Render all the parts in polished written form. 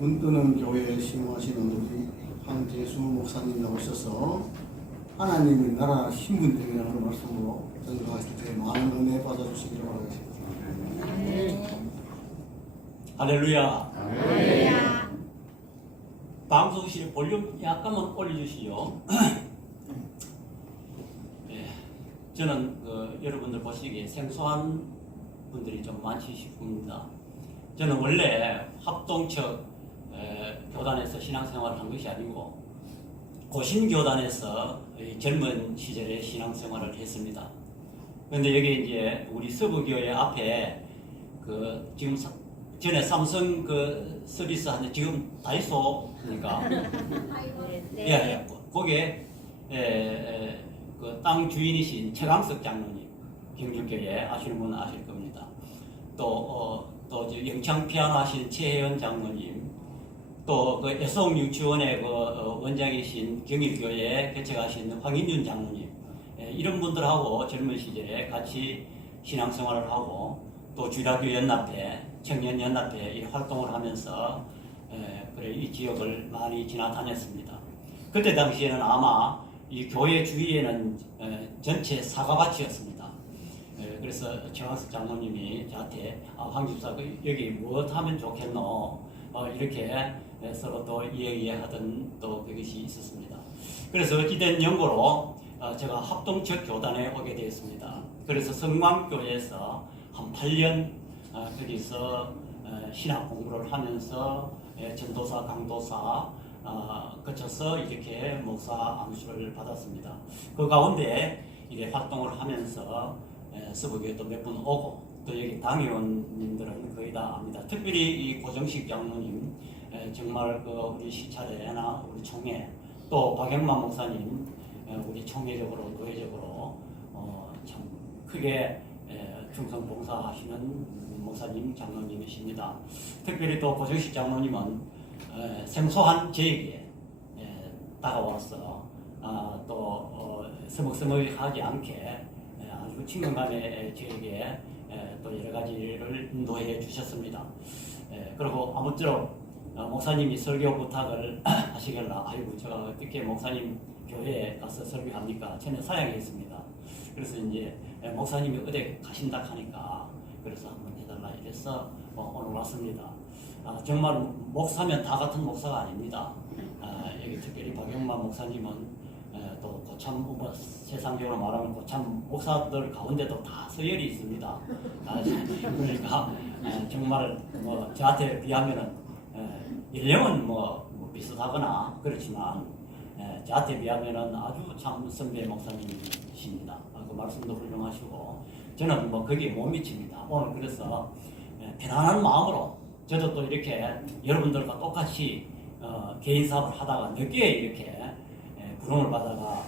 눈뜨는 교회에 심호하시는 우리 황재수 목사님 나오셔서 하나님의 나라 신분들이라는 말씀으로 전도하실 때 많은 은혜 받아주시기를 바라겠습니다. 할렐루야. 할렐루야. 방송실 볼륨 약간만 올려주시죠. 예, 저는 여러분들 보시기에 생소한 분들이 좀 많지 싶습니다. 저는 원래 합동척 교단에서 신앙생활을 한 것이 아니고 고신교단에서 젊은 시절에 신앙생활을 했습니다. 그런데 여기 이제 우리 서부교회 앞에 지금 전에 삼성 서비스 하는데 지금 다이소니까 예, 거기에 땅 주인이신 최강석 장로님, 경주교회 아시는 분은 아실 겁니다. 또 영창 피아노 하신 최혜연 장로님, 또 애송 유치원의 원장이신 경일교회 개척하신 황인윤 장로님, 이런 분들하고 젊은 시절에 같이 신앙생활을 하고 또 주일학교 연합회, 청년연합회 이 활동을 하면서 이 지역을 많이 지나다녔습니다. 그때 당시에는 아마 이 교회 주위에는 전체 사과밭이었습니다. 그래서 최강석 장로님이 저한테 황 집사 여기 뭐 하면 좋겠노 이렇게 서로 또 이야기하던 또 그것이 있었습니다. 그래서 어찌된 연고로 제가 합동적 교단에 오게 되었습니다. 그래서 성광교회에서 한 8년 거기서 신학 공부를 하면서 전도사, 강도사 거쳐서 이렇게 목사 안수를 받았습니다. 그 가운데 이렇게 활동을 하면서 서부교회도 몇 분 오고 또 여기 당회원님들은 거의 다 압니다. 특별히 이 고정식 장로님 정말 우리 시찰회나 우리 총회 또 박영만 목사님 우리 총회적으로 교회적으로 참 크게 충성 봉사하시는 목사님 장로님이십니다. 특별히 또 고정식 장로님은 생소한 저에게 다가와서 또 서먹서먹하지 않게 아주 친근감에 저에게 또 여러 가지를 인도해 주셨습니다. 그리고 아무쪼록 목사님이 설교 부탁을 하시길래 아이고 제가 어떻게 목사님 교회에 가서 설교합니까? 저는 사양에 있습니다. 그래서 이제 목사님이 어디 가신다 하니까 그래서 한번 해달라 이래서 오늘 왔습니다. 정말 목사면 다 같은 목사가 아닙니다. 여기 특별히 박영만 목사님은 또 고참 세상적으로 말하면 고참 목사들 가운데도 다 서열이 있습니다. 그러니까 정말 저한테 비하면은 연령은 비슷하거나 그렇지만 저한테 비하면은 아주 참 선배 목사님이십니다. 그 말씀도 훌륭하시고 저는 거기에 못 미칩니다. 오늘 그래서 편안한 마음으로 저도 또 이렇게 여러분들과 똑같이 개인 사업을 하다가 늦게 이렇게 부름을 받아가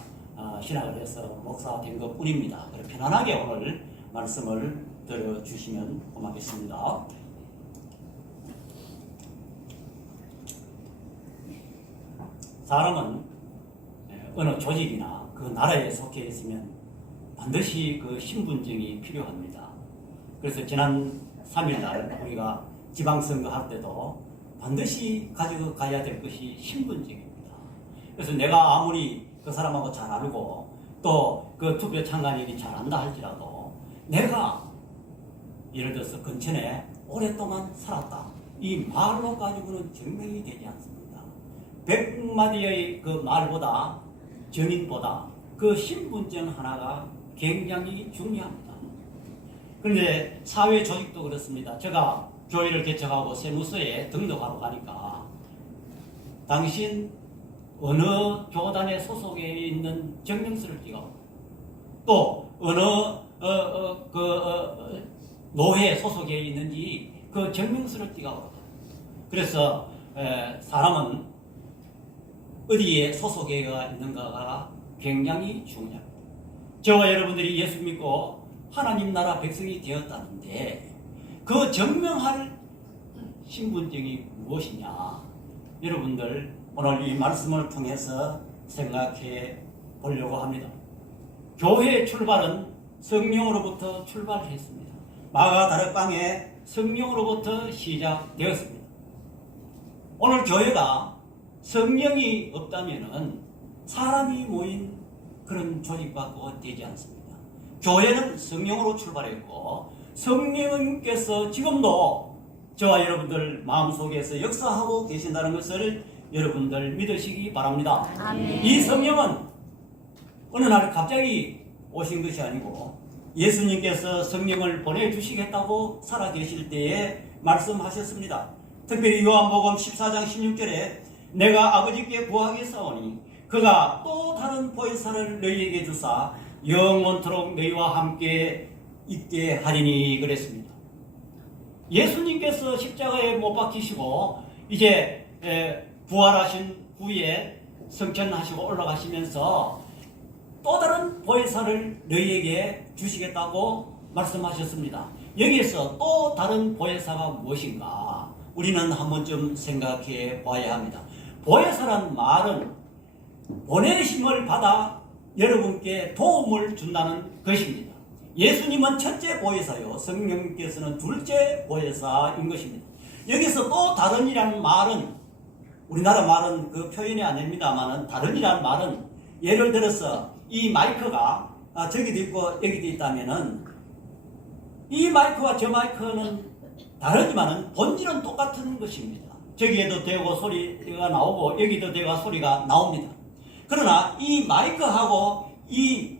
신학을 해서 목사가 된 것 뿐입니다. 편안하게 오늘 말씀을 들어주시면 고맙겠습니다. 사람은 어느 조직이나 그 나라에 속해 있으면 반드시 그 신분증이 필요합니다. 그래서 지난 3일날 우리가 지방선거 할 때도 반드시 가지고 가야 될 것이 신분증입니다. 그래서 내가 아무리 그 사람하고 잘 알고 또 그 투표 참관인이 잘 안다 할지라도 내가 예를 들어서 근천에 오랫동안 살았다. 이 말로 가지고는 증명이 되지 않습니다. 100마디의 그 말보다 정인보다 그 신분증 하나가 굉장히 중요합니다. 그런데 사회 조직도 그렇습니다. 제가 교회를 개척하고 세무서에 등록하러 가니까 당신 어느 교단에 소속에 있는 증명서를 찍어 또 어느 노회에 소속에 있는지 그 증명서를 찍어. 그래서 사람은 어디에 소속에 있는가가 굉장히 중요합니다. 저와 여러분들이 예수 믿고 하나님 나라 백성이 되었다는데 그 증명할 신분증이 무엇이냐? 여러분들 오늘 이 말씀을 통해서 생각해 보려고 합니다. 교회의 출발은 성령으로부터 출발했습니다. 마가다락방에 성령으로부터 시작되었습니다. 오늘 교회가 성령이 없다면은 사람이 모인 그런 조직밖에 되지 않습니다. 교회는 성령으로 출발했고 성령님께서 지금도 저와 여러분들 마음속에서 역사하고 계신다는 것을 여러분들 믿으시기 바랍니다. 아멘. 이 성령은 어느 날 갑자기 오신 것이 아니고 예수님께서 성령을 보내주시겠다고 살아계실 때에 말씀하셨습니다. 특별히 요한복음 14장 16절에 내가 아버지께 구하겠사오니 그가 또 다른 보혜사를 너희에게 주사 영원토록 너희와 함께 있게 하리니 그랬습니다. 예수님께서 십자가에 못 박히시고 이제 부활하신 후에 성천하시고 올라가시면서 또 다른 보혜사를 너희에게 주시겠다고 말씀하셨습니다. 여기에서 또 다른 보혜사가 무엇인가 우리는 한 번쯤 생각해 봐야 합니다. 보혜사란 말은 보내심을 받아 여러분께 도움을 준다는 것입니다. 예수님은 첫째 보혜사요 성령님께서는 둘째 보혜사인 것입니다. 여기서 또 다른이라는 말은 우리나라 말은 그 표현이 안 됩니다만 다른이라는 말은 예를 들어서 이 마이크가 저기도 있고 여기도 있다면은 이 마이크와 저 마이크는 다르지만은 본질은 똑같은 것입니다. 저기에도 되고 소리가 나오고 여기도 되고 소리가 나옵니다. 그러나 이 마이크하고 이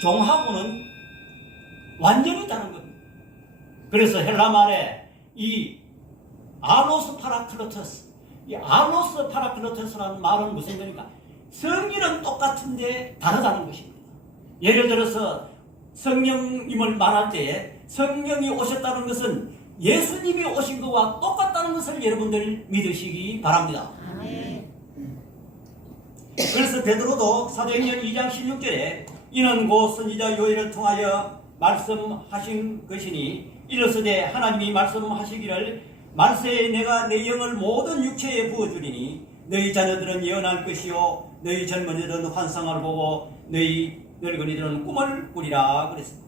종하고는 완전히 다른 겁니다. 그래서 헬라 말에 이 아노스 파라클로토스, 이 아노스 파라클로토스라는 말은 무슨 거니까 성질은 똑같은데 다르다는 것입니다. 예를 들어서 성령님을 말할 때에 성령이 오셨다는 것은 예수님이 오신 것과 똑같다는 것을 여러분들 믿으시기 바랍니다. 아멘. 그래서 베드로도 사도행전 2장 16절에 이는 곧 선지자 요엘을 통하여 말씀하신 것이니 이르시되 하나님이 말씀하시기를 말세에 내가 내 영을 모든 육체에 부어주리니 너희 자녀들은 예언할 것이요 너희 젊은이들은 환상을 보고 너희 늙은이들은 꿈을 꾸리라 그랬습니다.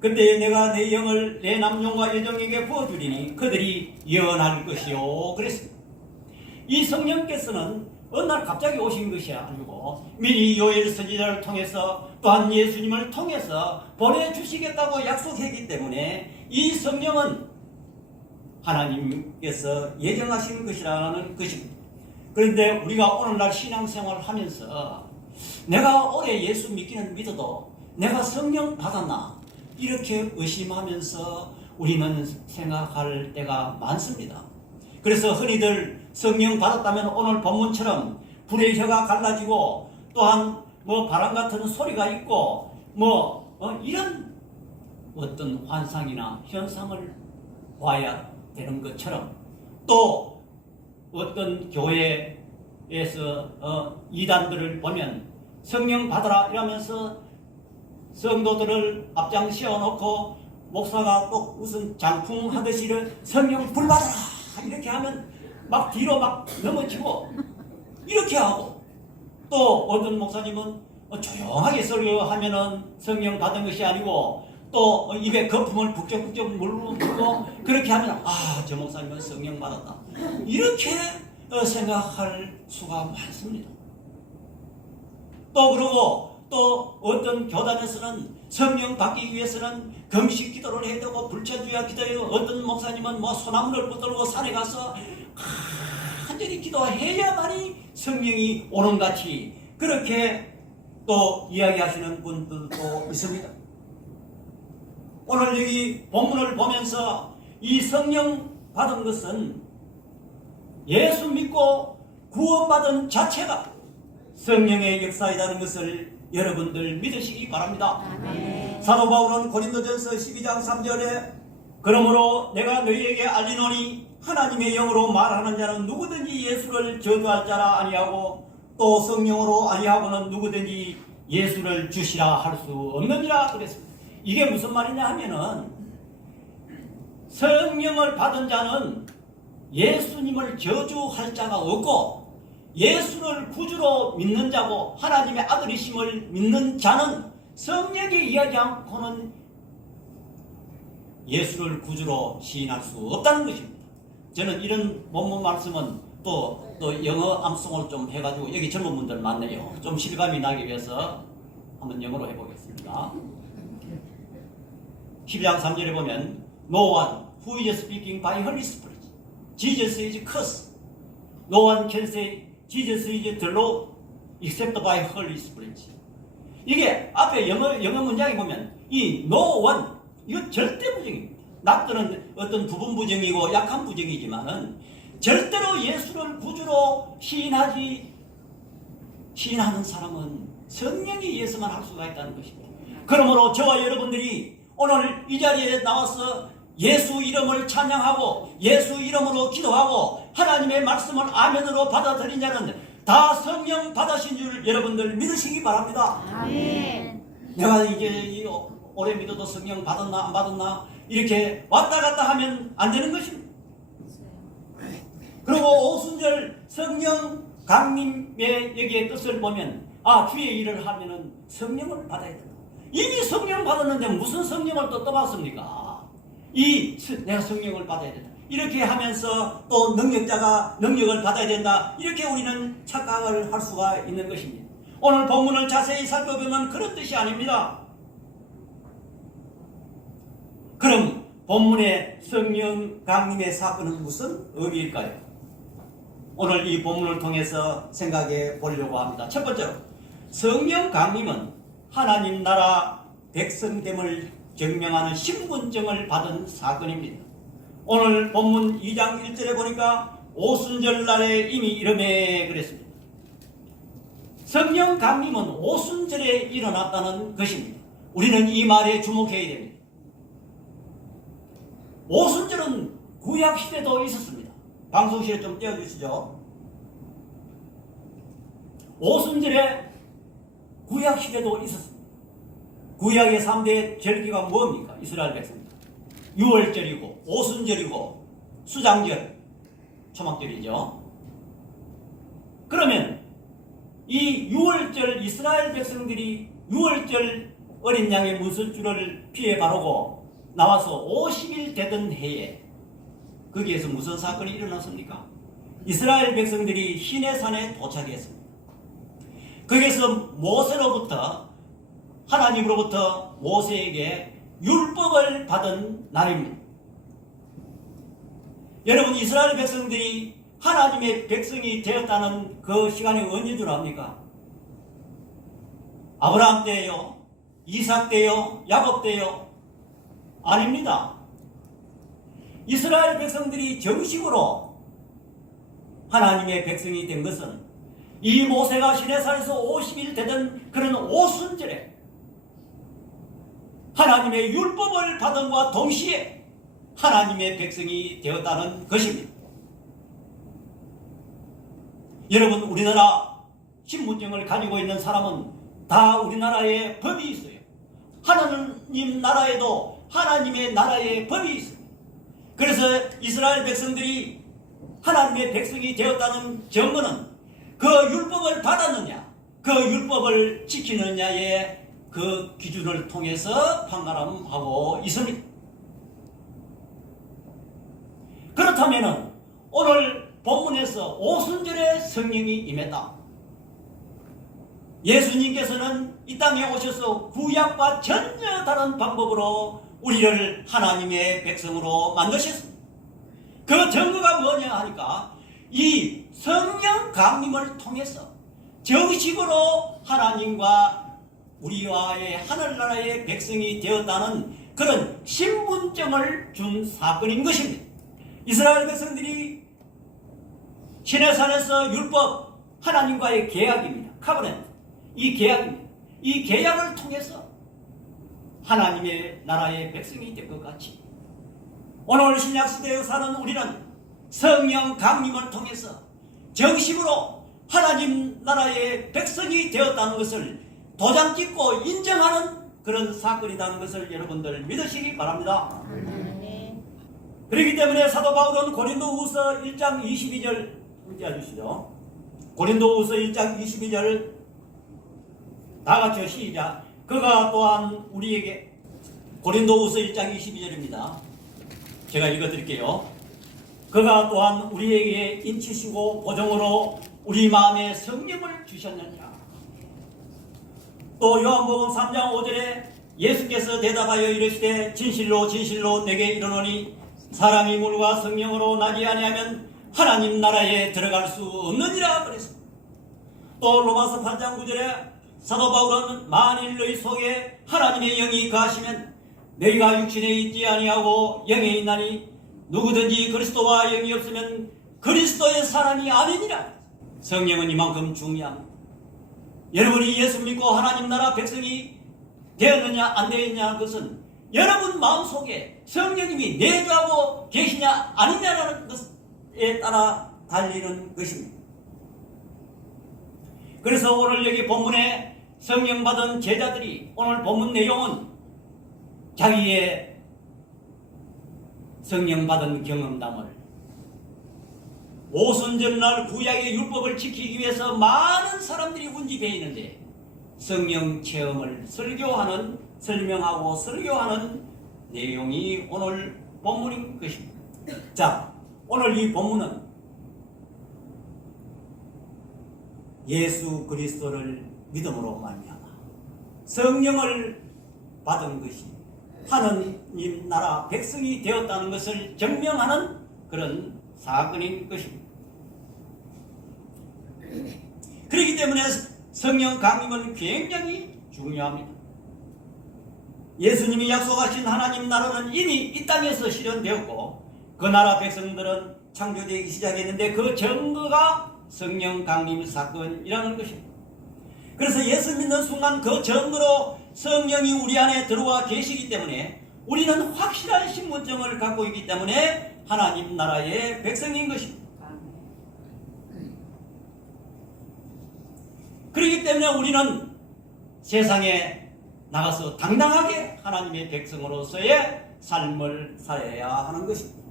그때 내가 내 영을 내 남종과 여종에게 부어주리니 그들이 예언할 것이요 그랬습니다. 이 성령께서는 어느 날 갑자기 오신 것이 아니고 미리 요엘 선지자를 통해서 또한 예수님을 통해서 보내주시겠다고 약속했기 때문에 이 성령은 하나님께서 예정하신 것이라는 것입니다. 그런데 우리가 오늘날 신앙생활을 하면서 내가 올해 예수 믿기는 믿어도 내가 성령 받았나 이렇게 의심하면서 우리는 생각할 때가 많습니다. 그래서 흔히들 성령 받았다면 오늘 본문처럼 불의 혀가 갈라지고 또한 바람 같은 소리가 있고 이런 어떤 환상이나 현상을 봐야 되는 것처럼 또 어떤 교회에서 이단들을 보면 성령 받아라 이러면서 성도들을 앞장 씌워놓고 목사가 꼭 무슨 장풍 하듯이 성령 불 받아라 이렇게 하면 막 뒤로 막 넘어지고 이렇게 하고 또 어떤 목사님은 조용하게 설교하면은 성령 받은 것이 아니고 또 입에 거품을 북적북적 물고 그렇게 하면 저 목사님은 성령 받았다 이렇게 생각할 수가 많습니다. 또 그러고 또 어떤 교단에서는 성령 받기 위해서는 금식 기도를 해야 되고 불체주야 기도해요. 어떤 목사님은 소나무를 붙들고 산에 가서 간절히 기도해야만이 성령이 오는 같이 그렇게 또 이야기하시는 분들도 있습니다. 오늘 여기 본문을 보면서 이 성령 받은 것은 예수 믿고 구원받은 자체가 성령의 역사이라는 것을 여러분들 믿으시기 바랍니다. 아멘. 사도 바울은 고린도전서 12장 3절에 그러므로 내가 너희에게 알리노니 하나님의 영으로 말하는 자는 누구든지 예수를 저주할 자라 아니하고 또 성령으로 아니하고는 누구든지 예수를 주시라 할 수 없느니라 그랬습니다. 이게 무슨 말이냐 하면은 성령을 받은 자는 예수님을 저주할 자가 없고 예수를 구주로 믿는 자고 하나님의 아들이심을 믿는 자는 성령이 이해하지 않고는 예수를 구주로 시인할 수 없다는 것입니다. 저는 이런 본문 말씀은 또 영어 암송을 좀 해가지고 여기 젊은 분들 많네요. 좀 실감이 나기 위해서 한번 영어로 해보겠습니다. 12장 3절에 보면 No one who is speaking by Holy Spirit, Jesus is cursed. No one can say Jesus is the Lord except by Holy Spirit. 이게 앞에 영어 문장에 보면 이 no one 이거 절대 부정입니다. 낙들은 어떤 부분 부정이고 약한 부정이지만은 절대로 예수를 구주로 시인하는 사람은 성령이 예수만 할 수가 있다는 것입니다. 그러므로 저와 여러분들이 오늘 이 자리에 나와서 예수 이름을 찬양하고 예수 이름으로 기도하고 하나님의 말씀을 아멘으로 받아들인 자는 다 성령 받으신 줄 여러분들 믿으시기 바랍니다. 아멘. 내가 이제 오래 믿어도 성령 받았나 안 받았나 이렇게 왔다 갔다 하면 안 되는 것입니다. 그리고 오순절 성령 강림의 여기에 뜻을 보면 주의 일을 하면은 성령을 받아야 된다. 이미 성령 받았는데 무슨 성령을 또 떠받습니까? 내가 성령을 받아야 된다. 이렇게 하면서 또 능력자가 능력을 받아야 된다. 이렇게 우리는 착각을 할 수가 있는 것입니다. 오늘 본문을 자세히 살펴보면 그런 뜻이 아닙니다. 그럼 본문의 성령 강림의 사건은 무슨 의미일까요? 오늘 이 본문을 통해서 생각해 보려고 합니다. 첫 번째로 성령 강림은 하나님 나라 백성됨을 증명하는 신분증을 받은 사건입니다. 오늘 본문 2장 1절에 보니까 오순절 날에 이미 이름에 그랬습니다. 성령 강림은 오순절에 일어났다는 것입니다. 우리는 이 말에 주목해야 됩니다. 오순절은 구약 시대도 있었습니다. 방송실에 좀 띄워주시죠. 오순절에 구약 시대도 있었습니다. 구약의 3대 절기가 뭡니까? 이스라엘 백성들. 유월절이고 오순절이고 수장절, 초막절이죠. 그러면 이 유월절 이스라엘 백성들이 유월절 어린 양의 문설주를 피해 바르고 나와서 50일 되던 해에 거기에서 무슨 사건이 일어났습니까? 이스라엘 백성들이 시내산에 도착했습니다. 거기에서 모세로부터 하나님으로부터 모세에게 율법을 받은 날입니다. 여러분 이스라엘 백성들이 하나님의 백성이 되었다는 그 시간이 언제 줄 압니까? 아브라함 때요? 이삭 때요? 야곱 때요? 아닙니다. 이스라엘 백성들이 정식으로 하나님의 백성이 된 것은 이 모세가 시내산에서 50일 되던 그런 오순절에 하나님의 율법을 받음과 동시에 하나님의 백성이 되었다는 것입니다. 여러분 우리나라 신분증을 가지고 있는 사람은 다 우리나라에 법이 있어요. 하나님 나라에도 하나님의 나라에 법이 있습니다. 그래서 이스라엘 백성들이 하나님의 백성이 되었다는 증거는 그 율법을 받았느냐 그 율법을 지키느냐의 그 기준을 통해서 판가름하고 있습니다. 그렇다면 오늘 본문에서 오순절에 성령이 임했다. 예수님께서는 이 땅에 오셔서 구약과 전혀 다른 방법으로 우리를 하나님의 백성으로 만드셨습니다. 그 증거가 뭐냐 하니까 이 성령 강림을 통해서 정식으로 하나님과 우리와의 하늘나라의 백성이 되었다는 그런 신분증을 준 사건인 것입니다. 이스라엘 백성들이 시내산에서 율법 하나님과의 계약입니다. 카버넨트 이 계약입니다. 이 계약을 통해서 하나님의 나라의 백성이 될 것 같이 오늘 신약시대에 사는 우리는 성령 강림을 통해서 정식으로 하나님 나라의 백성이 되었다는 것을 도장 찍고 인정하는 그런 사건이라는 것을 여러분들 믿으시기 바랍니다. 그렇기 때문에 사도 바울은 고린도후서 1장 22절 띄워주시죠. 고린도후서 1장 22절 다 같이요 시작. 그가 또한 우리에게 고린도후서 1장 22절입니다. 제가 읽어드릴게요. 그가 또한 우리에게 인치시고 보정으로 우리 마음에 성령을 주셨느니라. 또 요한복음 3장 5절에 예수께서 대답하여 이르시되 진실로 진실로 내게 이르노니 사람이 물과 성령으로 나지 아니하면 하나님 나라에 들어갈 수 없느니라 그랬습니다. 또 로마서 8장 9절에 사도 바울은 만일 너희 속에 하나님의 영이 거하시면 너희가 육신에 있지 아니하고 영에 있나니 누구든지 그리스도와 영이 없으면 그리스도의 사람이 아니니라. 성령은 이만큼 중요합니다. 여러분이 예수 믿고 하나님 나라 백성이 되었느냐 안 되었느냐는 것은 여러분 마음속에 성령님이 내주하고 계시냐 아니냐라는 것에 따라 달리는 것입니다. 그래서 오늘 여기 본문에 성령 받은 제자들이 오늘 본문 내용은 자기의 성령 받은 경험담을 오순절날 구약의 율법을 지키기 위해서 많은 사람들이 운집해 있는데 성령 체험을 설명하고 설교하는 내용이 오늘 본문인 것입니다. 자, 오늘 이 본문은 예수 그리스도를 믿음으로 말미암아 성령을 받은 것이 하느님 나라 백성이 되었다는 것을 증명하는 그런 사건인 것입니다. 그렇기 때문에 성령 강림은 굉장히 중요합니다. 예수님이 약속하신 하나님 나라는 이미 이 땅에서 실현되었고 그 나라 백성들은 창조되기 시작했는데 그 증거가 성령 강림 사건이라는 것입니다. 그래서 예수 믿는 순간 그 증거로 성령이 우리 안에 들어와 계시기 때문에 우리는 확실한 신분증을 갖고 있기 때문에 하나님 나라의 백성인 것입니다. 그렇기 때문에 우리는 세상에 나가서 당당하게 하나님의 백성으로서의 삶을 살아야 하는 것입니다.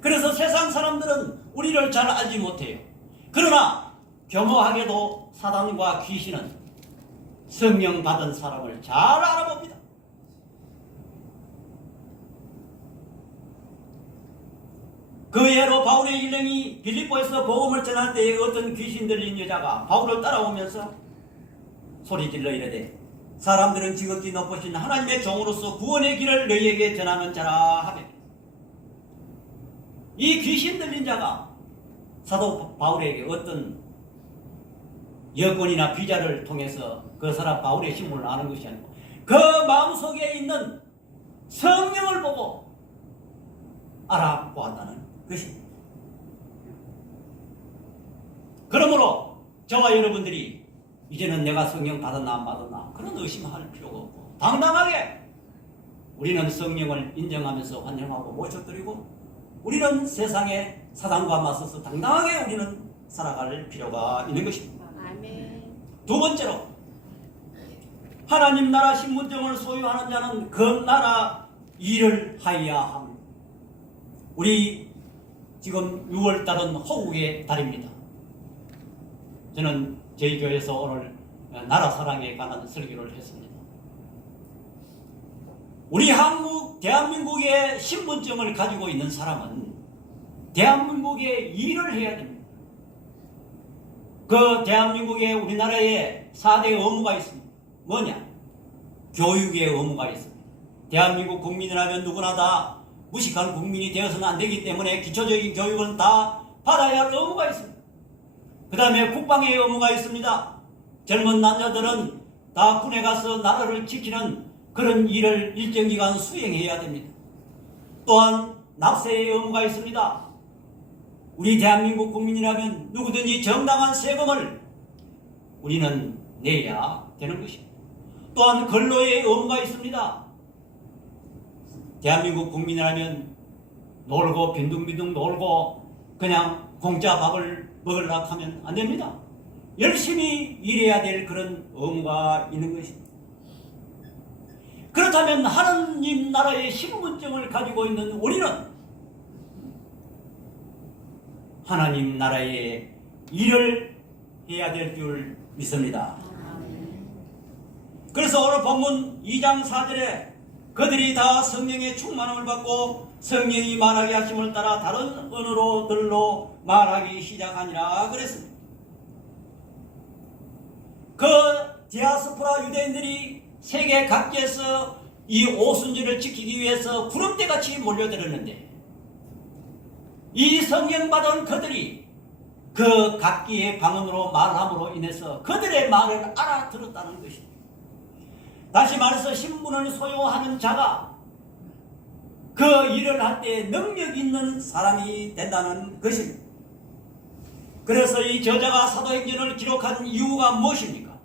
그래서 세상 사람들은 우리를 잘 알지 못해요. 그러나 교묘하게도 사단과 귀신은 성령 받은 사람을 잘 알아봅니다. 그 예로 바울의 일행이 빌립보에서 복음을 전할 때에 어떤 귀신 들린 여자가 바울을 따라오면서 소리질러 이르되 사람들은 지극히 높으신 하나님의 종으로서 구원의 길을 너희에게 전하는 자라 하매 이 귀신 들린 자가 사도 바울에게 어떤 여권이나 비자를 통해서 그 사람 바울의 신분을 아는 것이 아니고 그 마음속에 있는 성령을 보고 알아보았다는 것입니다. 그러므로 저와 여러분들이 이제는 내가 성령 받았나 안 받았나 그런 의심할 필요가 없고 당당하게 우리는 성령을 인정하면서 환영하고 모셔드리고 우리는 세상에 사단과 맞서서 당당하게 우리는 살아갈 필요가 있는 것입니다. 아멘. 두 번째로 하나님 나라 신분증을 소유하는 자는 그 나라 일을 하여야 합니다. 우리 지금 6월달은 호국의 달입니다. 저는 저희 교회에서 오늘 나라 사랑에 관한 설교를 했습니다. 우리 대한민국의 신분증을 가지고 있는 사람은 대한민국의 일을 해야 됩니다. 그 대한민국에 우리나라에 4대 의무가 있습니다. 뭐냐? 교육의 의무가 있습니다. 대한민국 국민이라면 누구나 다 무식한 국민이 되어서는 안 되기 때문에 기초적인 교육은 다 받아야 할 의무가 있습니다. 그 다음에 국방의 의무가 있습니다. 젊은 남자들은 다 군에 가서 나라를 지키는 그런 일을 일정 기간 수행해야 됩니다. 또한 납세의 의무가 있습니다. 우리 대한민국 국민이라면 누구든지 정당한 세금을 우리는 내야 되는 것입니다. 또한 근로의 의무가 있습니다. 대한민국 국민이라면 놀고 빈둥빈둥 놀고 그냥 공짜 밥을 먹으려고 하면 안 됩니다. 열심히 일해야 될 그런 의무가 있는 것입니다. 그렇다면 하나님 나라의 신분증을 가지고 있는 우리는 하나님 나라의 일을 해야 될 줄 믿습니다. 그래서 오늘 본문 2장 4절에 그들이 다 성령의 충만함을 받고 성령이 말하게 하심을 따라 다른 언어로들로 말하기 시작하니라 그랬습니다. 그 디아스포라 유대인들이 세계 각지에서 이 오순절을 지키기 위해서 구름대같이 몰려들었는데 이 성령 받은 그들이 그 각기의 방언으로 말함으로 인해서 그들의 말을 알아들었다는 것입니다. 다시 말해서 신분을 소유하는 자가 그 일을 할 때 능력 있는 사람이 된다는 것입니다. 그래서 이 저자가 사도행전을 기록한 이유가 무엇입니까?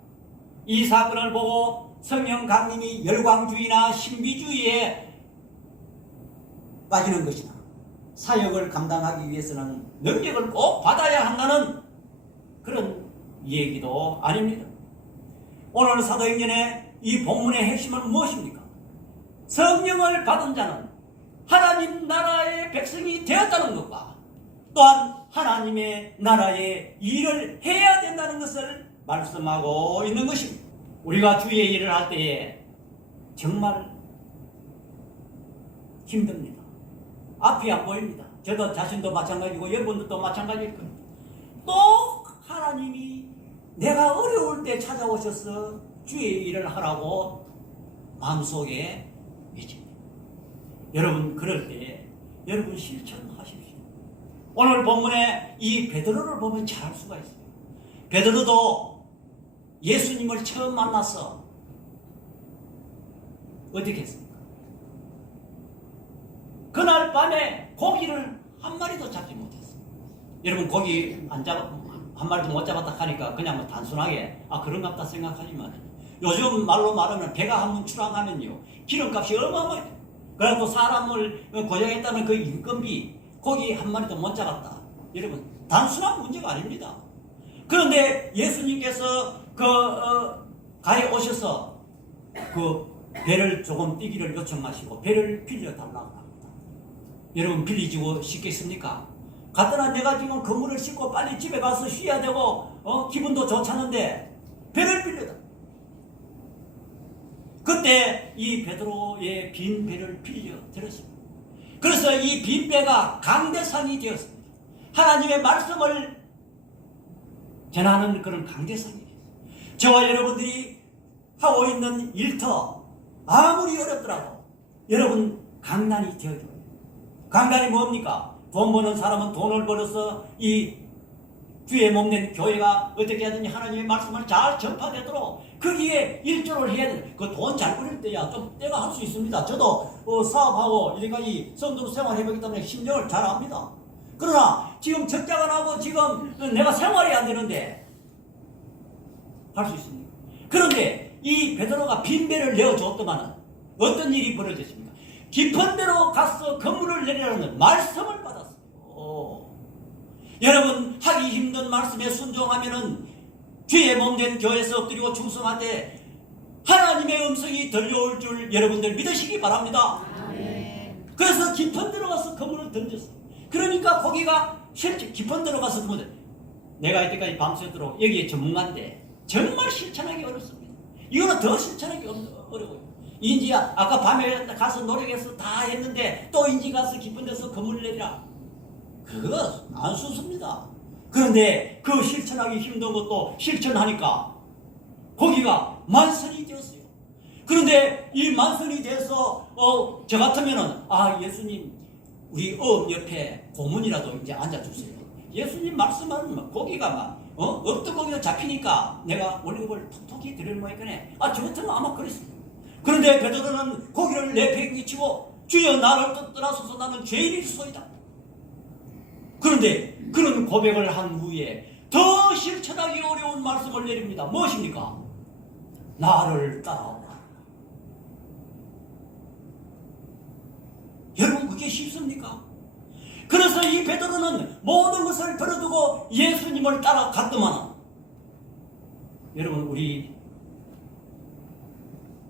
이 사건을 보고 성령 강림이 열광주의나 신비주의에 빠지는 것이나 사역을 감당하기 위해서는 능력을 꼭 받아야 한다는 그런 얘기도 아닙니다. 오늘 사도행전의 이 본문의 핵심은 무엇입니까? 성령을 받은 자는 하나님 나라의 백성이 되었다는 것과 또한 하나님의 나라의 일을 해야 된다는 것을 말씀하고 있는 것입니다. 우리가 주의 일을 할 때에 정말 힘듭니다. 앞이 안 보입니다. 저도 자신도 마찬가지고 여러분들도 마찬가지일 겁니다. 또 하나님이 내가 어려울 때 찾아오셔서 주의 일을 하라고 마음속에 믿습니다. 여러분 그럴 때 여러분 실천하십시오. 오늘 본문에 이 베드로를 보면 잘 알 수가 있어요. 베드로도 예수님을 처음 만나서 어떻게 했습니까? 그날 밤에 고기를 한 마리도 잡지 못했어요. 여러분 고기 한 마리도 못 잡았다 하니까 그냥 뭐 단순하게 그런갑다 생각하지만 요즘 말로 말하면 배가 한번 출항하면요 기름값이 어마어마해요. 그래도 사람을 고용했다는 그 인건비 고기 한 마리도 못 잡았다. 여러분 단순한 문제가 아닙니다. 그런데 예수님께서 가에 오셔서 그 배를 조금 뛰기를 요청하시고 배를 빌려달라고 합니다. 여러분 빌리지고 싶겠습니까? 갔더나 내가 지금 건물을 싣고 빨리 집에 가서 쉬어야 되고 기분도 좋잖은데 배를 빌려다. 그때 이 베드로의 빈 배를 빌려 드렸습니다. 그래서 이 빈 배가 강대상이 되었습니다. 하나님의 말씀을 전하는 그런 강대상이 되었습니다. 저와 여러분들이 하고 있는 일터 아무리 어렵더라도 여러분 강단이 되어줘요. 강단이 뭡니까? 돈 버는 사람은 돈을 벌어서 이 주의 몸된 교회가 어떻게 하든지 하나님의 말씀을 잘 전파되도록 거기에 일조를 해야 돼. 그 돈 잘 벌릴 때야 좀 때가 할 수 있습니다. 저도 사업하고 이래까지 성도로 생활해보기 때문에 심정을 잘 압니다. 그러나 지금 적자가 나고 지금 내가 생활이 안 되는데 할 수 있습니까? 그런데 이 베드로가 빈 배를 내어줬더만은 어떤 일이 벌어졌습니까? 깊은 데로 가서 건물을 내리라는 말씀을 받았어요. 여러분 하기 힘든 말씀에 순종하면은 주의 몸된 교회에서 엎드리고 충성하되 하나님의 음성이 들려올 줄 여러분들 믿으시기 바랍니다. 그래서 깊은 데로 가서 건물을 던졌어요. 그러니까 거기가 실제 깊은 데로 가서 건물을 내가 이때까지 밤새도록 여기에 전문가인데 정말 실천하기 어렵습니다. 이거는 더 실천하기 어려워요. 인지 아까 밤에 가서 노력해서 다 했는데 또 인지 가서 깊은 데서 건물 내리라. 그거 안 순수입니다. 그런데 그 실천하기 힘든 것도 실천하니까 거기가 만선이 되었어요. 그런데 이 만선이 돼서 저 같으면은 예수님 우리 옆에 고문이라도 이제 앉아주세요. 예수님 말씀은 거기가 막 없던 거기가 잡히니까 내가 월급을 톡톡히 드릴 모양이네. 저 같으면 아마 그랬습니다. 그런데 베드로는 고기를 내팽개치고 주여 나를 떠나소서 나는 죄인이소이다. 그런데 그런 고백을 한 후에 더 실천하기 어려운 말씀을 내립니다. 무엇입니까? 나를 따라오라. 여러분 그게 쉽습니까? 그래서 이 베드로는 모든 것을 버려두고 예수님을 따라갔더만 여러분 우리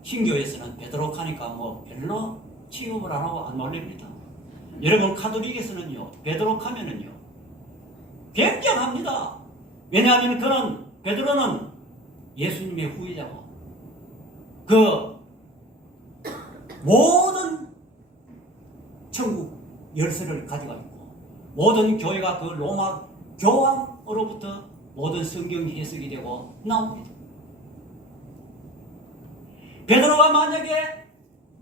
신교에서는 베드로 하니까 뭐 별로 취급을 안 하고 안 놀립니다. 여러분 카톨릭에서는요 베드로 하면은요 굉장합니다. 왜냐하면 베드로는 예수님의 후예자고 그 모든 천국 열쇠를 가지고 있고 모든 교회가 그 로마 교황으로부터 모든 성경 해석이 되고 나옵니다. 베드로가 만약에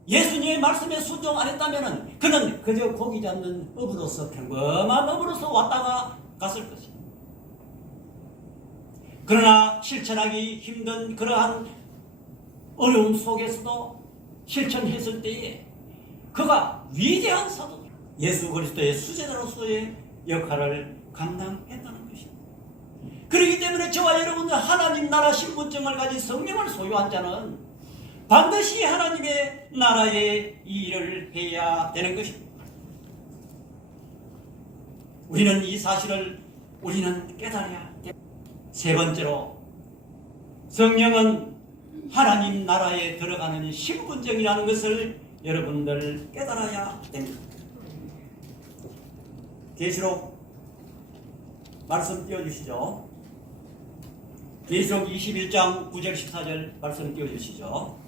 예수님의 말씀에 순종 안 했다면 그는 그저 고기 잡는 업으로서 평범한 업으로서 왔다가 갔을 것입니다. 그러나 실천하기 힘든 그러한 어려움 속에서도 실천했을 때에 그가 위대한 사도 예수 그리스도의 수제자로서의 역할을 감당했다는 것입니다. 그렇기 때문에 저와 여러분은 하나님 나라 신분증을 가진 성령을 소유한 자는 반드시 하나님의 나라의 일을 해야 되는 것입니다. 우리는 이 사실을 우리는 깨달아야 됩니다. 세 번째로 성령은 하나님 나라에 들어가는 신분증이라는 것을 여러분들 깨달아야 됩니다. 계시록 말씀 띄워주시죠. 계시록 21장 9절 14절 말씀 띄워주시죠.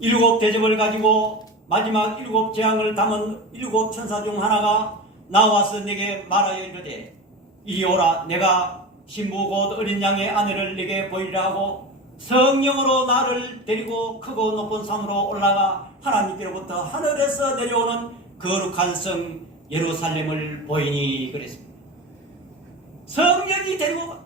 일곱 대접을 가지고 마지막 일곱 재앙을 담은 일곱 천사 중 하나가 나와서 내게 말하여 이르되 이리 오라. 내가 신부 곧 어린 양의 아내를 내게 보이리라 하고 성령으로 나를 데리고 크고 높은 산으로 올라가 하나님께로부터 하늘에서 내려오는 거룩한 성 예루살렘을 보이니 그랬습니다. 성령이 데리고 가.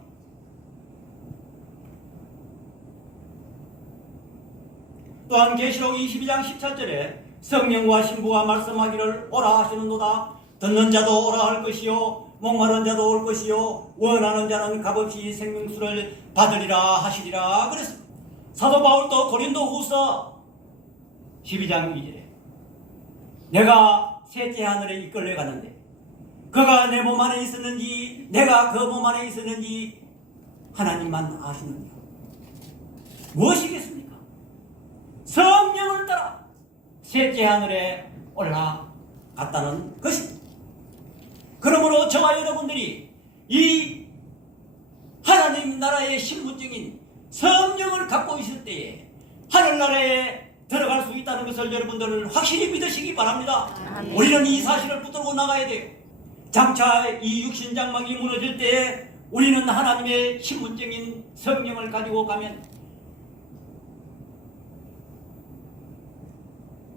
또한 계시록 22장 17절에 성령과 신부가 말씀하기를 오라 하시는도다. 듣는 자도 오라 할 것이요 목마른 자도 올 것이요 원하는 자는 값없이 생명수를 받으리라 하시리라 그랬습니다. 사도 바울도 고린도 후서 12장 2절에 내가 셋째 하늘에 이끌려 갔는데 그가 내 몸 안에 있었는지 내가 그 몸 안에 있었는지 하나님만 아시느니라. 무엇이겠습니까? 성령을 따라 셋째 하늘에 올라갔다는 것입니다. 그러므로 저와 여러분들이 이 하나님 나라의 신분증인 성령을 갖고 있을 때에 하늘나라에 들어갈 수 있다는 것을 여러분들은 확실히 믿으시기 바랍니다. 아멘. 우리는 이 사실을 붙들고 나가야 돼요. 장차 이 육신장막이 무너질 때에 우리는 하나님의 신분증인 성령을 가지고 가면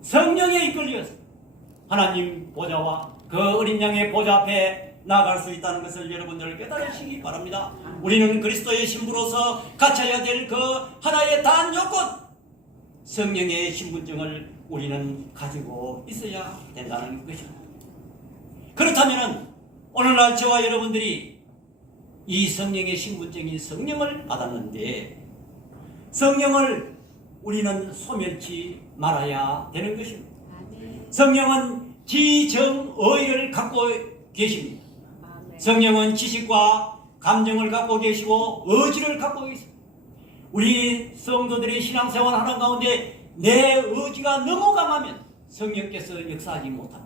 성령에 이끌려서 하나님 보좌와 그 어린 양의 보좌 앞에 나아갈 수 있다는 것을 여러분들 깨달으시기 바랍니다. 우리는 그리스도의 신부로서 갖춰야 될 그 하나의 단 요건 성령의 신분증을 우리는 가지고 있어야 된다는 것입니다. 그렇다면 오늘날 저와 여러분들이 이 성령의 신분증인 성령을 받았는데 성령을 우리는 소멸치 말아야 되는 것입니다. 성령은 지정의를 갖고 계십니다. 성령은 지식과 감정을 갖고 계시고 의지를 갖고 계십니다. 우리 성도들의 신앙생활 하는 가운데 내 의지가 너무 강하면 성령께서 역사하지 못합니다.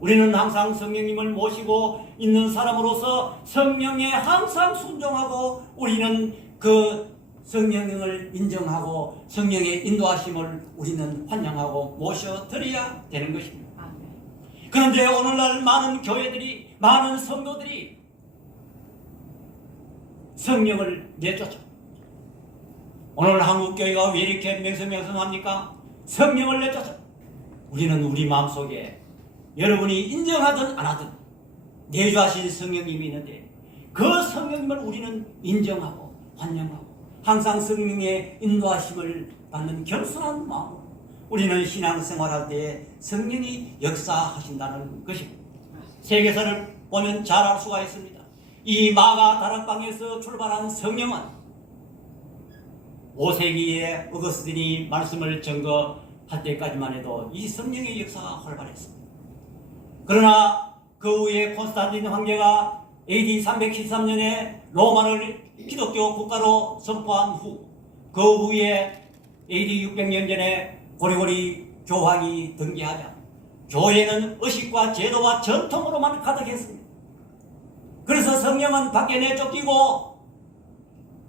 우리는 항상 성령님을 모시고 있는 사람으로서 성령에 항상 순종하고 우리는 그 성령을 인정하고 성령의 인도하심을 우리는 환영하고 모셔드려야 되는 것입니다. 그런데 오늘날 많은 교회들이 많은 성도들이 성령을 내쫓아. 오늘 한국교회가 왜 이렇게 명성명성합니까? 성령을 내쫓아. 우리는 우리 마음속에 여러분이 인정하든 안 하든 내주하신 성령님이 있는데 그 성령님을 우리는 인정하고 환영하고 항상 성령의 인도하심을 받는 겸손한 마음으로 우리는 신앙생활할 때 성령이 역사하신다는 것입니다. 세계사를 보면 잘 알 수가 있습니다. 이 마가 다락방에서 출발한 성령은 5세기에 어거스틴이 말씀을 증거할 때까지만 해도 이 성령의 역사가 활발했습니다. 그러나 그 후에 콘스탄틴 황제가 AD 313년에 로마를 기독교 국가로 선포한 후 그 후에 AD 600년 전에 고리고리 교황이 등기하자 교회는 의식과 제도와 전통으로만 가득했습니다. 그래서 성령은 밖에 내쫓기고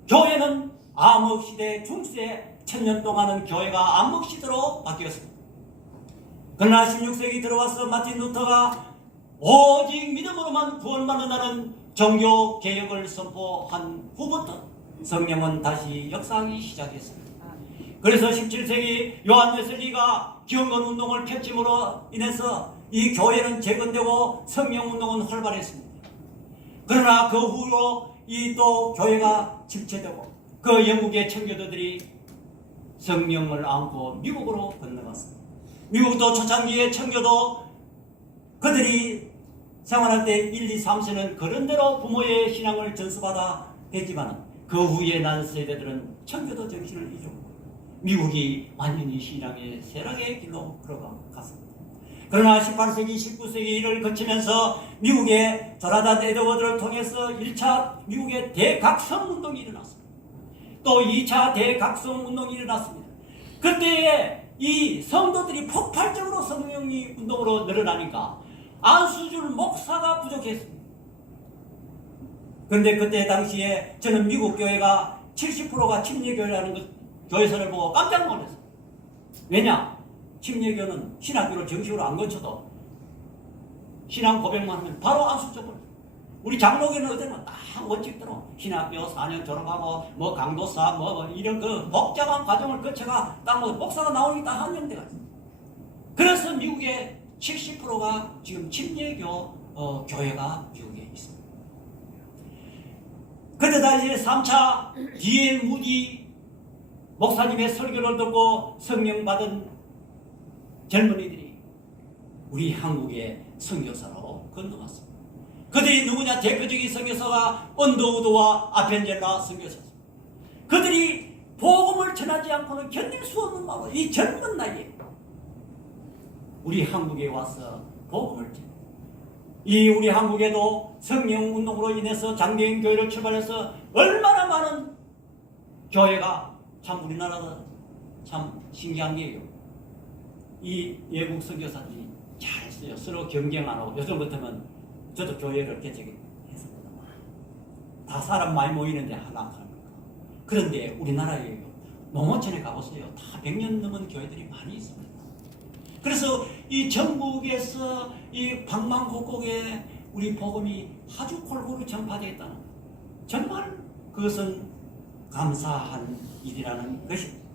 교회는 암흑시대 중세 1000년 동안은 교회가 암흑시대로 바뀌었습니다. 그러나 16세기 들어와서 마틴 루터가 오직 믿음으로만 구원받는다는 종교 개혁을 선포한 후부터 성령은 다시 역사하기 시작했습니다. 그래서 17세기 요한 웨슬리가 경건 운동을 펼침으로 인해서 이 교회는 재건되고 성령 운동은 활발했습니다. 그러나 그 후로 이 또 교회가 침체되고 그 영국의 청교도들이 성령을 안고 미국으로 건너갔습니다. 미국도 초창기에 청교도 그들이 생활할 때 1, 2, 3세는 그런대로 부모의 신앙을 전수받아 했지만 그 후에 난 세대들은 청교도 정신을 잊었고 미국이 완전히 신앙의 쇠락의 길로 걸어갔습니다. 그러나 18세기, 19세기를 거치면서 미국의 조나단 에드워드를 통해서 1차 미국의 대각성 운동이 일어났습니다. 또 2차 대각성 운동이 일어났습니다. 그때에 이 성도들이 폭발적으로 성령이 운동으로 늘어나니까 안수줄 목사가 부족했습니다. 그런데 그때 당시에 저는 미국 교회가 70%가 침례교회라는 교회선을 보고 깜짝 놀랐어요. 왜냐? 침례교는 신학교를 정식으로 안 거쳐도 신앙 고백만 하면 바로 안수 줘버려요. 우리 장로교는 어제는 딱 원칙대로 신학교 4년 졸업하고 뭐 강도사 뭐 이런 그 복잡한 과정을 거쳐가 딱 뭐 목사가 나오니 딱 한 명대가 있어요. 그래서 미국의 70%가 지금 침례교 교회가 미국에 있습니다. 그때 당시에 3차 D.L. 무디 목사님의 설교를 듣고 성령 받은 젊은이들이 우리 한국의 선교사로 건너갔습니다. 그들이 누구냐? 대표적인 선교사가 언더우드와 아펜젤라 선교사입니다. 그들이 복음을 전하지 않고는 견딜 수 없는 마음으로 이 젊은 나이에 우리 한국에 와서 복음을 전해. 이 우리 한국에도 성령 운동으로 인해서 장대인 교회를 출발해서 얼마나 많은 교회가 참 우리나라도 참 신기한 게요. 이 외국 선교사들이 잘 써요. 서로 경쟁 안 하고 요즘 같으면 저도 교회를 개척했습니다. 다 사람 많이 모이는데 하나 합니까? 그런데 우리나라에 농어촌에 가보세요. 다 100년 넘은 교회들이 많이 있습니다. 그래서 이 전국에서 이 방방곡곡에 우리 복음이 아주 골고루 전파되어 있다는 거예요. 정말 그것은 감사한 일이라는 것입니다.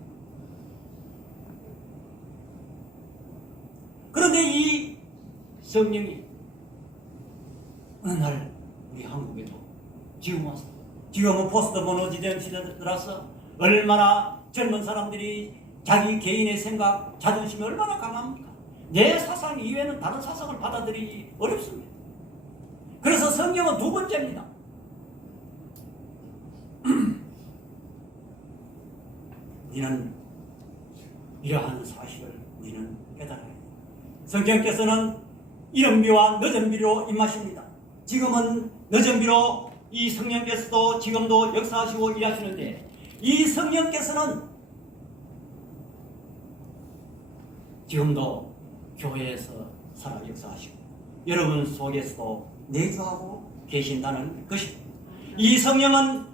그런데 이 성령이 어느 날 우리 한국에도 지금 와서 지금은 포스트 모노지된 시대라서 얼마나 젊은 사람들이 자기 개인의 생각, 자존심이 얼마나 강합니까? 내 사상 이외에는 다른 사상을 받아들이기 어렵습니다. 그래서 성경은 두 번째입니다. 우리는 이러한 사실을 우리는 깨달아야 합니다. 성경께서는 이른 비와 늦은 비로 임하십니다. 지금은 늦은 비로 이 성령께서도 지금도 역사하시고 일하시는데 이 성령께서는 지금도 교회에서 살아 역사하시고 여러분 속에서도 내주하고 계신다는 것입니다. 이 성령은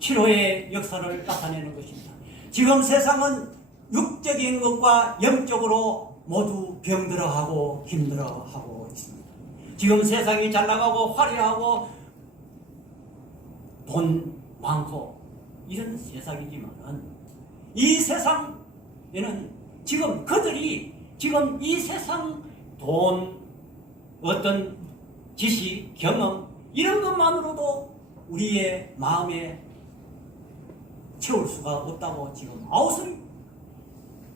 치료의 역사를 나타내는 것입니다. 지금 세상은 육적인 것과 영적으로 모두 병들어하고 힘들어하고 있습니다. 지금 세상이 잘 나가고 화려하고 돈 많고 이런 세상이지만 이 세상에는 지금 그들이 지금 이 세상 돈 어떤 지식 경험 이런 것만으로도 우리의 마음에 채울 수가 없다고 지금 아우성입니다.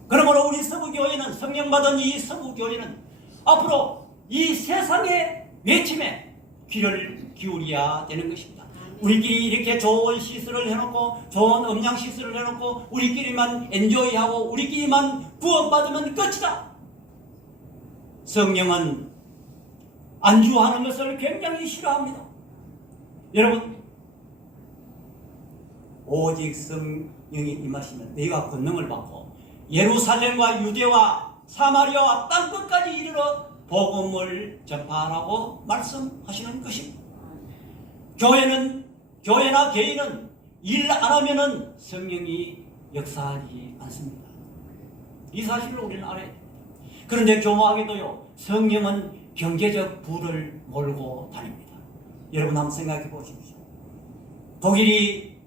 그러므로 우리 서부교회는 성령 받은 이 서부교회는 앞으로 이 세상의 외침에 귀를 기울여야 되는 것입니다. 우리끼리 이렇게 좋은 시설을 해놓고 좋은 음량 시설을 해놓고 우리끼리만 엔조이하고 우리끼리만 구원받으면 끝이다. 성령은 안주하는 것을 굉장히 싫어합니다. 여러분 오직 성령이 임하시면 너희가 권능을 받고 예루살렘과 유대와 사마리아와 땅끝까지 이르러 복음을 전파하라고 말씀하시는 것입니다. 교회나 개인은 일 안 하면은 성령이 역사하지 않습니다. 이 사실을 우리는 알아야 돼요. 그런데 교묘하게도요, 성령은 경제적 부를 몰고 다닙니다. 여러분 한번 생각해 보십시오. 독일이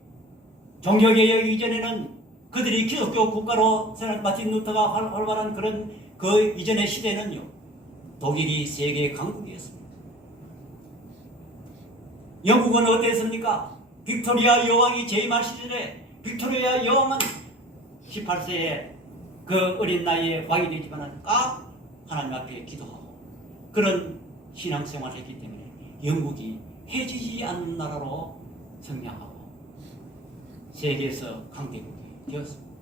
종교개혁 이전에는 그들이 기독교 국가로 생활, 마틴 루터가 활발한 그런 그 이전의 시대는요, 독일이 세계 강국이었습니다. 영국은 어땠습니까? 빅토리아 여왕이 재임할 시절에 빅토리아 여왕은 18세에 그 어린 나이에 왕이 되지만 꼭 하나님 앞에 기도하고 그런 신앙생활을 했기 때문에 영국이 해지지 않는 나라로 성장하고 세계에서 강대국이 되었습니다.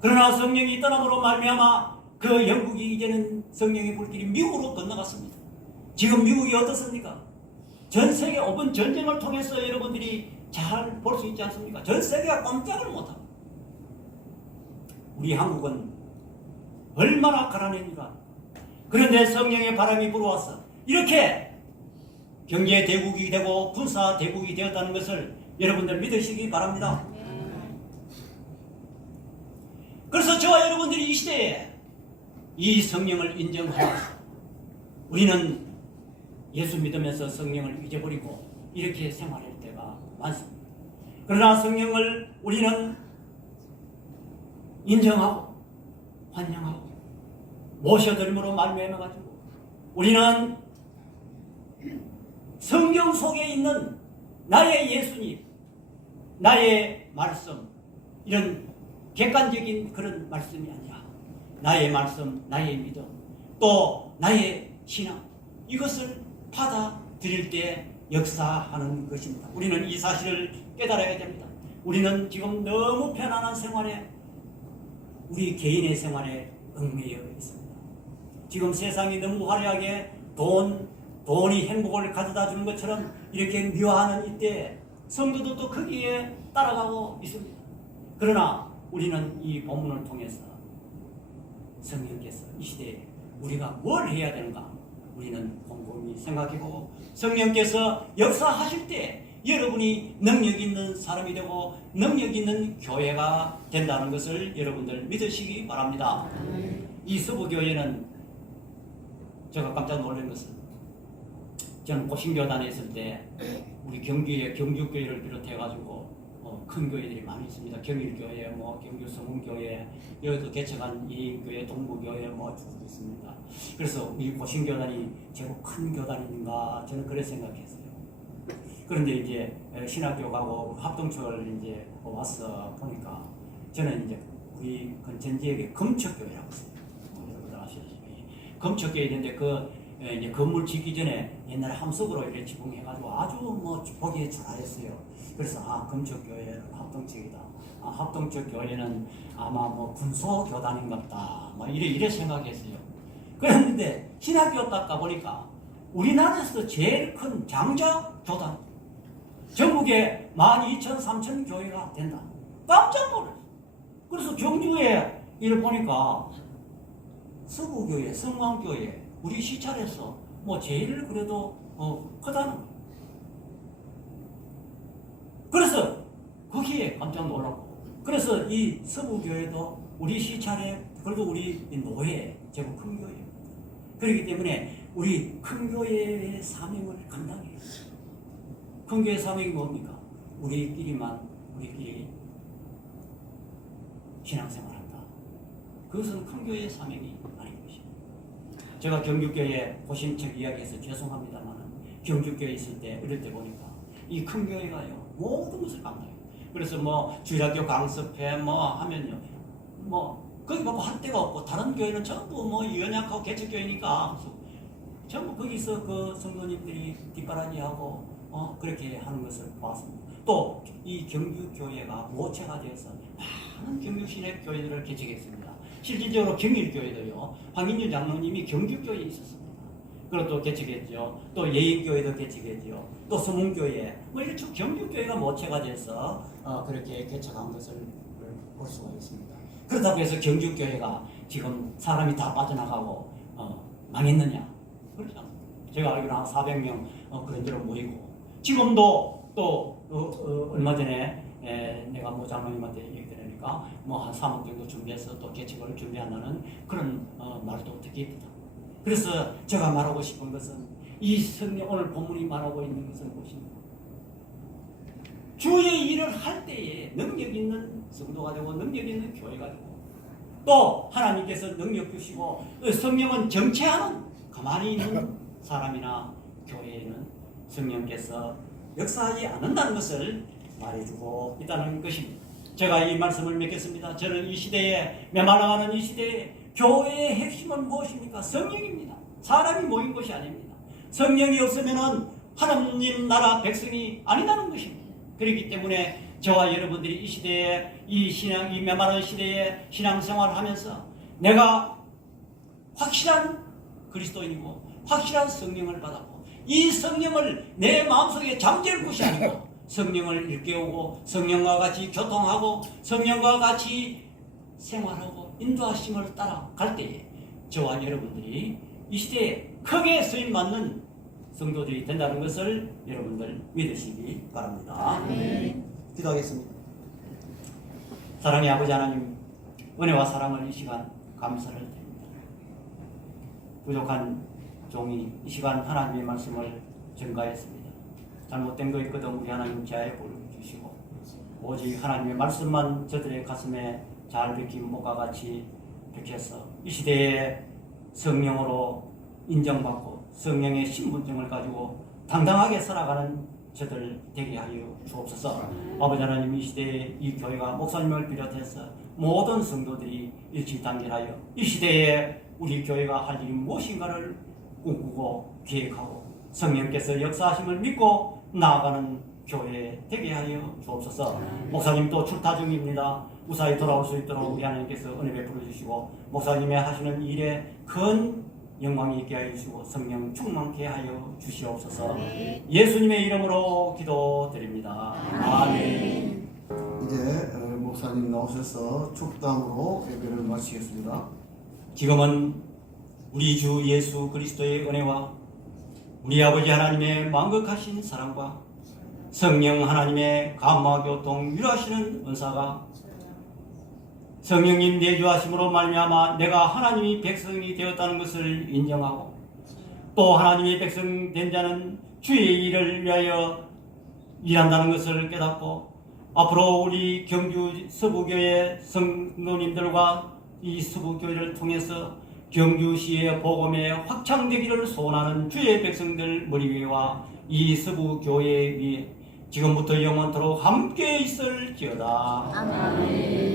그러나 성령이 떠남으로 말미암아 그 영국이 이제는 성령의 불길이 미국으로 건너갔습니다. 지금 미국이 어떻습니까? 전 세계 오픈 전쟁을 통해서 여러분들이 잘 볼 수 있지 않습니까? 전 세계가 꼼짝을 못합니다. 우리 한국은 얼마나 가난했는가. 그런데 성령의 바람이 불어와서 이렇게 경제 대국이 되고 군사 대국이 되었다는 것을 여러분들 믿으시기 바랍니다. 그래서 저와 여러분들이 이 시대에 이 성령을 인정하면서 우리는 예수 믿으면서 성령을 잊어버리고 이렇게 생활할 때가 많습니다. 그러나 성령을 우리는 인정하고 환영하고 모셔드림으로 말미암아가지고 우리는 성경 속에 있는 나의 예수님, 나의 말씀, 이런 객관적인 그런 말씀이 아니라 나의 말씀, 나의 믿음, 또 나의 신앙, 이것을 받아들일 때 역사하는 것입니다. 우리는 이 사실을 깨달아야 됩니다. 우리는 지금 너무 편안한 생활에, 우리 개인의 생활에 얽매여 있습니다. 지금 세상이 너무 화려하게 돈이 행복을 가져다 주는 것처럼 이렇게 미화하는 이때 성도들도 거기에 따라가고 있습니다. 그러나 우리는 이 본문을 통해서 성령께서 이 시대에 우리가 뭘 해야 되는가 우리는 곰곰이 생각해보고 성령께서 역사하실 때 여러분이 능력 있는 사람이 되고 능력 있는 교회가 된다는 것을 여러분들 믿으시기 바랍니다. 이 서부교회는 제가 깜짝 놀란 것은 저는 고신교단에 있을 때 우리 경주에 경주교회를 비롯해가지고 큰 교회들이 많이 있습니다. 경일교회, 경주 성문교회, 여기도 개척한 이인교회, 동부교회 쭉 있습니다. 그래서 이 고신교단이 제법 큰 교단인가 저는 그래 생각했어요. 그런데 이제 신학교 가고 합동초를 이제 와서 보니까 저는 이제 우리 근천 지역에 금척교회라고 있어요. 여러분들 아시다시피 금척교회 있는데 이제 건물 짓기 전에 옛날에 함석으로 이렇게 지붕해가지고 아주 보기에 잘했어요. 그래서 금척교회는 합동측이다. 합동측 교회는 아마 군소교단인갑다. 이래 생각했어요. 그랬는데 신학교 딱 가보니까 우리나라에서 제일 큰 장자 교단. 전국에 12,000, 3,000 교회가 된다. 깜짝 놀랐어요. 그래서 경주에 이를 보니까 서구교회, 성광교회, 우리 시찰에서 제일 그래도 크다는 거예요. 그래서 거기에 깜짝 놀랐고, 그래서 이 서구교회도 우리 시찰에 그래도 우리 노예 제법 큰 교회입니다. 그렇기 때문에 우리 큰 교회의 사명을 감당해요. 큰 교회 사명이 뭡니까? 우리끼리 신앙생활한다. 그것은 큰 교회의 사명이 아닌 것입니다. 제가 경주교회 고신책 이야기해서 죄송합니다만 경주교회 있을 때 이럴 때 보니까 이 큰 교회가요 모든 것을 감당해요. 그래서 주일학교 강습회 하면요 거기 할 데가 없고 다른 교회는 전부 연약하고 개척교회니까 전부 거기서 그 성도님들이 뒷바라지하고 그렇게 하는 것을 보았습니다. 또 이 경주교회가 모체가 되어서 많은 경주신의 교회들을 개척했습니다. 실질적으로 경일교회도요 황인주 장로님이 경주교회에 있었습니다. 그리고 또 개척했죠. 또 예인교회도 개척했죠. 또 서문교회 이렇게 쭉 경주교회가 모체가 돼서 그렇게 개척한 것을 볼 수가 있습니다. 그렇다고 해서 경주교회가 지금 사람이 다 빠져나가고 망했느냐? 그렇지 않습니다. 제가 알기로 한 400명 그런 데로 모이고 지금도 또 얼마 전에 내가 장로님한테 얘기 드리니까 그러니까 뭐 한 3억 정도 준비해서 또 개척을 준비한다는 그런 말도 듣게 됩니다. 그래서 제가 말하고 싶은 것은 이 성령 오늘 본문이 말하고 있는 것은 무엇입니까? 주의 일을 할 때에 능력 있는 성도가 되고 능력 있는 교회가 되고 또 하나님께서 능력 주시고 성령은 정체하는 가만히 있는 사람이나 교회에는 성령께서 역사하지 않는다는 것을 말해주고 있다는 것입니다. 제가 이 말씀을 맺겠습니다. 저는 이 시대에 메말라가는 이 시대에 교회의 핵심은 무엇입니까? 성령입니다. 사람이 모인 것이 아닙니다. 성령이 없으면 하나님 나라 백성이 아니라는 것입니다. 그렇기 때문에 저와 여러분들이 이 시대에 이 메마른 시대에 신앙생활을 하면서 내가 확실한 그리스도인이고 확실한 성령을 받았고 이 성령을 내 마음속에 잠재울 것이 아니고 성령을 일깨우고 성령과 같이 교통하고 성령과 같이 생활하고 인도하심을 따라갈 때에 저와 여러분들이 이 시대에 크게 쓰임받는 성도들이 된다는 것을 여러분들 믿으시기 바랍니다. 기도하겠습니다. 사랑의 아버지 하나님, 은혜와 사랑을 이 시간 감사를 드립니다. 부족한 종이 이 시간 하나님의 말씀을 전가했습니다. 잘못된 거 있거든 우리 하나님 자에 보여 주시고 오직 하나님의 말씀만 저들의 가슴에 잘 박힌 목과 같이 박혀서 이 시대에 성령으로 인정받고 성령의 신분증을 가지고 당당하게 살아가는 저들 되게 하여 주옵소서. 아버지 하나님, 이 시대에 이 교회가 목사님을 비롯해서 모든 성도들이 일치단결하여 이 시대에 우리 교회가 할 일이 무엇인가를 꿈꾸고 계획하고 성령께서 역사하심을 믿고 나아가는 교회 되게 하여 주옵소서. 목사님도 출타 중입니다. 무사히 돌아올 수 있도록 우리 하나님께서 은혜 베풀어 주시고 목사님의 하시는 일에 큰 영광이 있게 하여 주시고 성령 충만케 하여 주시옵소서. 예수님의 이름으로 기도드립니다. 아멘. 이제 목사님 나오셔서 축담으로 예배를 마치겠습니다. 지금은 우리 주 예수 그리스도의 은혜와 우리 아버지 하나님의 만극하신 사랑과 성령 하나님의 감화 교통 유라하시는 은사가 성령님 내주하심으로 말미암아 내가 하나님의 백성이 되었다는 것을 인정하고 또 하나님의 백성 된 자는 주의 일을 위하여 일한다는 것을 깨닫고 앞으로 우리 경주 서부교회 성도님들과 이 서부교회를 통해서 경주시의 복음에 확장되기를 소원하는 주의 백성들 머리 위와 이 서부교회 위에 지금부터 영원토록 함께 있을지어다. 아멘.